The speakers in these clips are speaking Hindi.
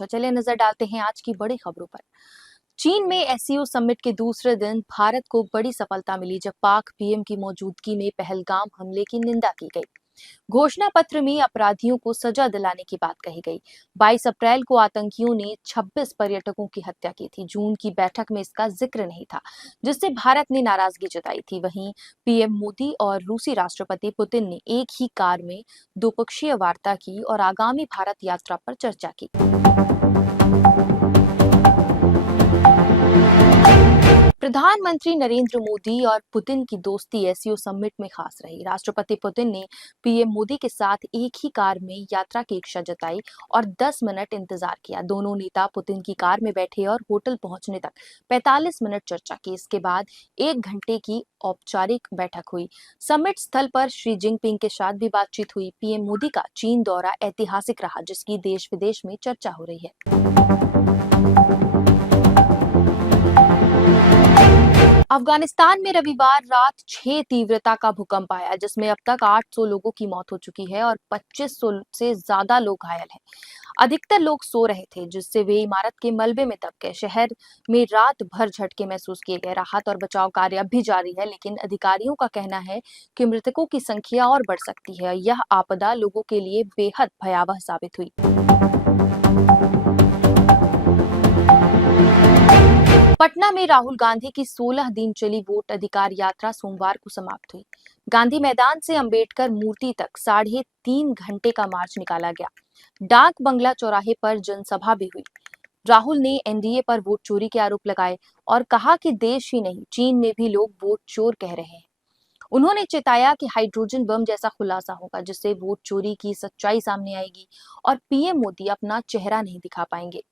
तो चलिए नजर डालते हैं आज की बड़ी खबरों पर। चीन में एससीओ समिट के दूसरे दिन भारत को बड़ी सफलता मिली जब पाक पीएम की मौजूदगी में पहलगाम हमले की निंदा की गई। घोषणा पत्र में अपराधियों को सजा दिलाने की बात कही गई। 22 अप्रैल को आतंकियों ने 26 पर्यटकों की हत्या की थी। जून की बैठक में इसका जिक्र नहीं था, जिससे भारत ने नाराजगी जताई थी। वहीं पीएम मोदी और रूसी राष्ट्रपति पुतिन ने एक ही कार में द्विपक्षीय वार्ता की और आगामी भारत यात्रा पर चर्चा की। प्रधानमंत्री नरेंद्र मोदी और पुतिन की दोस्ती एससीओ समिट में खास रही। राष्ट्रपति पुतिन ने पीएम मोदी के साथ एक ही कार में यात्रा की इच्छा जताई और 10 मिनट इंतजार किया। दोनों नेता पुतिन की कार में बैठे और होटल पहुंचने तक 45 मिनट चर्चा की। इसके बाद 1 घंटे की औपचारिक बैठक हुई। समिट स्थल पर शी जिनपिंग के साथ भी बातचीत हुई। पीएम मोदी का चीन दौरा ऐतिहासिक रहा, जिसकी देश विदेश में चर्चा हो रही है। अफगानिस्तान में रविवार रात 6 तीव्रता का भूकंप आया, जिसमें अब तक 800 लोगों की मौत हो चुकी है और 2500 से ज्यादा लोग घायल हैं। अधिकतर लोग सो रहे थे, जिससे वे इमारत के मलबे में दब गए। शहर में रात भर झटके महसूस किए गए। राहत और बचाव कार्य अब भी जारी है, लेकिन अधिकारियों का कहना है कि मृतकों की संख्या और बढ़ सकती है। यह आपदा लोगों के लिए बेहद भयावह साबित हुई। पटना में राहुल गांधी की 16 दिन चली वोट अधिकार यात्रा सोमवार को समाप्त हुई। गांधी मैदान से अंबेडकर मूर्ति तक 3.5 घंटे का मार्च निकाला गया। डाक बंगला चौराहे पर जनसभा भी हुई। राहुल ने एनडीए पर वोट चोरी के आरोप लगाए और कहा कि देश ही नहीं, चीन में भी लोग वोट चोर कह रहे हैं। उन्होंने चेताया कि हाइड्रोजन बम जैसा खुलासा होगा, जिससे वोट चोरी की सच्चाई सामने आएगी और पीएम मोदी अपना चेहरा नहीं दिखा पाएंगे।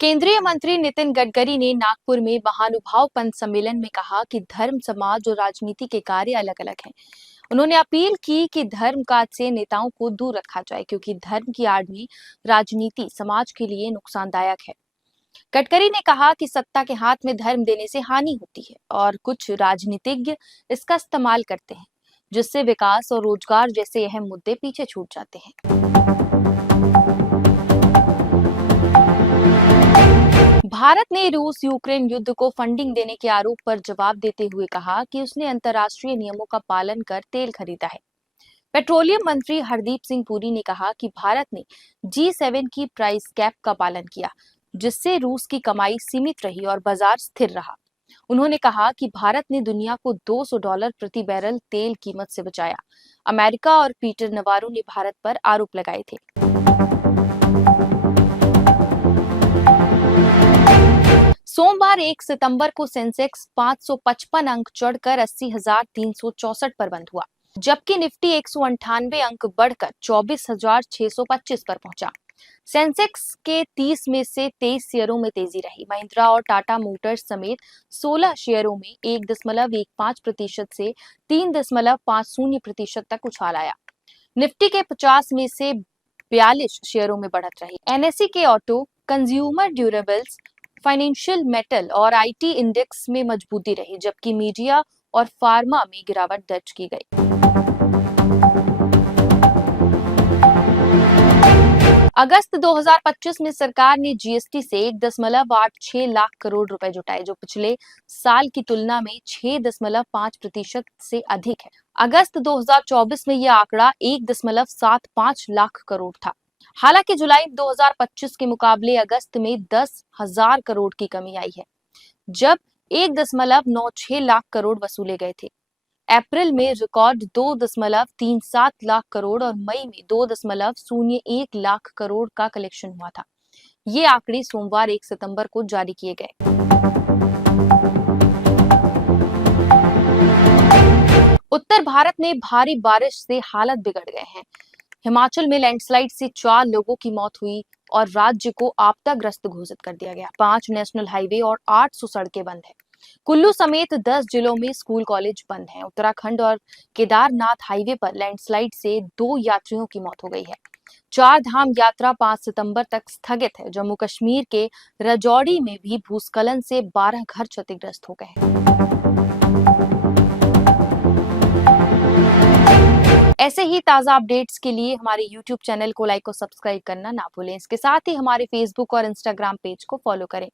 केंद्रीय मंत्री नितिन गडकरी ने नागपुर में महानुभाव पंथ सम्मेलन में कहा कि धर्म, समाज और राजनीति के कार्य अलग अलग हैं। उन्होंने अपील की कि धर्म काज से नेताओं को दूर रखा जाए, क्योंकि धर्म की आड़ में राजनीति समाज के लिए नुकसानदायक है। गडकरी ने कहा कि सत्ता के हाथ में धर्म देने से हानि होती है और कुछ राजनीतिज्ञ इसका इस्तेमाल करते हैं, जिससे विकास और रोजगार जैसे अहम मुद्दे पीछे छूट जाते हैं। भारत ने रूस यूक्रेन युद्ध को फंडिंग देने के आरोप पर जवाब देते हुए कहा कि उसने अंतर्राष्ट्रीय नियमों का पालन कर तेल खरीदा है। पेट्रोलियम मंत्री हरदीप सिंह पुरी ने कहा कि भारत ने G7 की प्राइस कैप का पालन किया, जिससे रूस की कमाई सीमित रही और बाजार स्थिर रहा। उन्होंने कहा कि भारत ने दुनिया को $200 प्रति बैरल तेल कीमत से बचाया। अमेरिका और पीटर नवारो ने भारत पर आरोप लगाए थे। सोमवार 1 सितंबर को सेंसेक्स 555 अंक चढ़कर 80,364 पर बंद हुआ, जबकि निफ्टी 198 अंक बढ़कर 24,625 पर पहुंचा। सेंसेक्स के 30 में से 23 शेयरों में तेजी रही। महिंद्रा और टाटा मोटर्स समेत 16 शेयरों में 1.15% से 3.50% तक उछाल आया। निफ्टी के 50 में से 42 शेयरों में बढ़त रही। एनएसई के auto, consumer durables, financial metal और आईटी इंडेक्स में मजबूती रही, जबकि मीडिया और फार्मा में गिरावट दर्ज की गई। अगस्त 2025 में सरकार ने जीएसटी से 1.86 लाख करोड़ रुपए जुटाए, जो पिछले साल की तुलना में 6.5% से अधिक है। अगस्त 2024 में यह आंकड़ा 1.75 लाख करोड़ था। हालांकि जुलाई 2025 के मुकाबले अगस्त में 10,000 करोड़ की कमी आई है, जब 1.96 लाख करोड़ वसूले गए थे। अप्रैल में रिकॉर्ड 2.37 लाख करोड़ और मई में 2.01 लाख करोड़ का कलेक्शन हुआ था। ये आंकड़े सोमवार 1 सितंबर को जारी किए गए। उत्तर भारत में भारी बारिश से हालत बिगड़ गए हैं। हिमाचल में लैंडस्लाइड से 4 लोगों की मौत हुई और राज्य को आपदाग्रस्त घोषित कर दिया गया। 5 नेशनल हाईवे और 800 सड़कें बंद हैं। कुल्लू समेत 10 जिलों में स्कूल कॉलेज बंद हैं। उत्तराखंड और केदारनाथ हाईवे पर लैंडस्लाइड से 2 यात्रियों की मौत हो गई है। 4 धाम यात्रा 5 सितंबर तक स्थगित है। जम्मू कश्मीर के राजौरी में भी भूस्खलन से 12 घर क्षतिग्रस्त हो गए हैं। ऐसे ही ताज़ा अपडेट्स के लिए हमारे यूट्यूब चैनल को लाइक और सब्सक्राइब करना ना भूलें। इसके साथ ही हमारे फेसबुक और इंस्टाग्राम पेज को फॉलो करें।